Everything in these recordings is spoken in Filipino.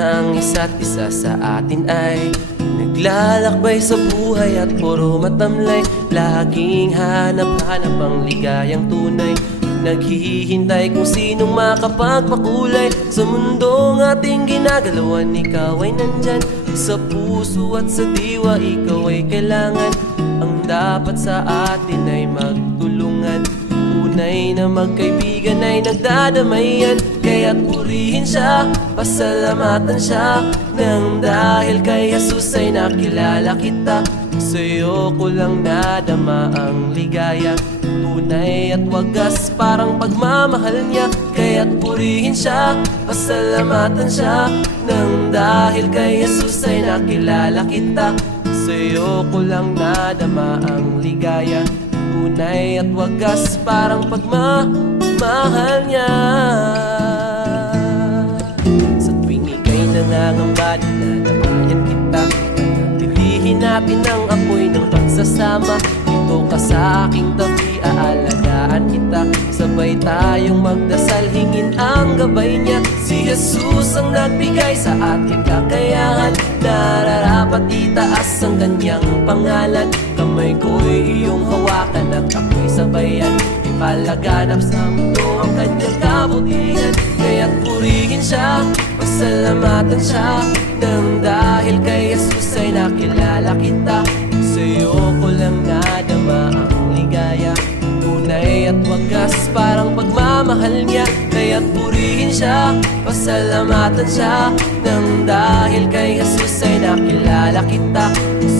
Ang isa't isa sa atin ay naglalakbay sa buhay at puro matamlay. Laging hanap-hanap ang ligayang tunay. Naghihintay kung sinong makapagpakulay sa mundong ating ginagalawan. Ikaw ay nandyan sa puso at sa diwa, ikaw ay kailangan. Ang dapat sa atin ay magtulungan. Tunay na magkaibigan ay nagdadamayan. Kaya't purihin siya, pasalamatan siya, nang dahil kay Jesus ay nakilala kita. Sa'yo ko lang nadama ang ligaya, tunay at wagas parang pagmamahal niya. Kaya't purihin siya, pasalamatan siya, nang dahil kay Jesus ay nakilala kita. Sa'yo ko lang nadama ang ligaya, tunay at wagas parang pagmamahal niya. Sa tuwing ika'y nangangamba, dinadamayan kita. Panatilihin natin ang apoy ng pagsasama. Dito ka sa aking tabi, aalagaan kita. Sabay tayong magdasal, hingin ang gabay niya. Si Jesus ang nagbigay sa ating kakayahan. Nararapat itaas ang kanyang pangalan. Kamay ko'y iyong hawakan at ako'y sabayan. Ipalaganap sa mundo ang kanyang kabutihan. Kaya't purihin siya, pasalamatan siya, nang dahil kay Jesus ay nakilala kita. Sa'yo ko lang nadama ang ligaya, tunay at wagas parang pagmamahal niya. Kaya't purihin siya, pasalamatan siya, nang dahil kay Jesus ay nakilala kita.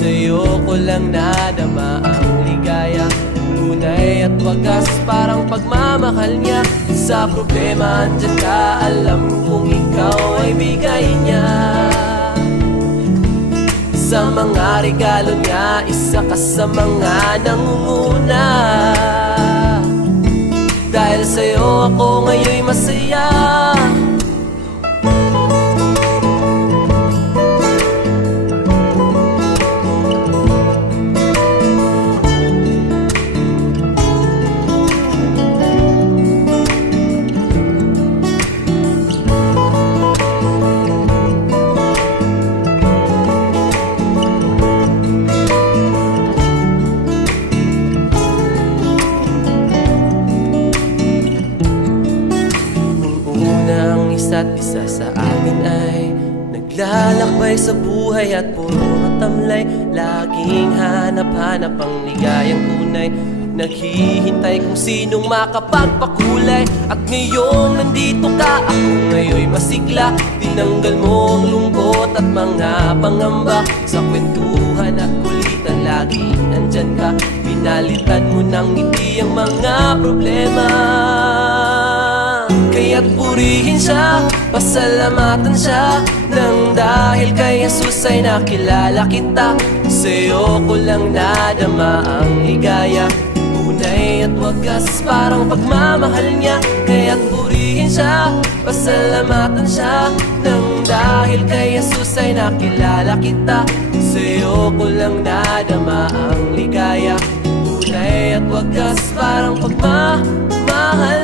Sa'yo ko lang nadama ang ligaya, tunay at wagas parang pagmamahal niya. Sa problema andyan ka, alam kong ikaw ay bigay niya. Sa mga regalo niya, isa ka sa mga nangunguna. Dahil sa'yo ako ngayon'y masaya. Isa't isa sa atin ay naglalakbay sa buhay at puro matamlay. Laging hanap-hanap ang ligayang tunay. Naghihintay kung sinong makapagpakulay. At ngayong nandito ka, ako ngayon'y masigla. Tinanggal mo ang lungkot at mga pangamba. Sa kwentuhan at kulitan laging nandyan ka. Pinalitan mo ng ngiti ang mga problema. Kaya't purihin siya, pasalamatan siya, nang dahil kay Jesus ay nakilala kita. Sa'yo ko lang nadama ang ligaya, tunay at wagas parang pagmamahal niya. Kaya't purihin siya, pasalamatan siya, nang dahil kay Jesus ay nakilala kita. Sa'yo ko lang nadama ang ligaya, tunay at wagas parang pagmamahal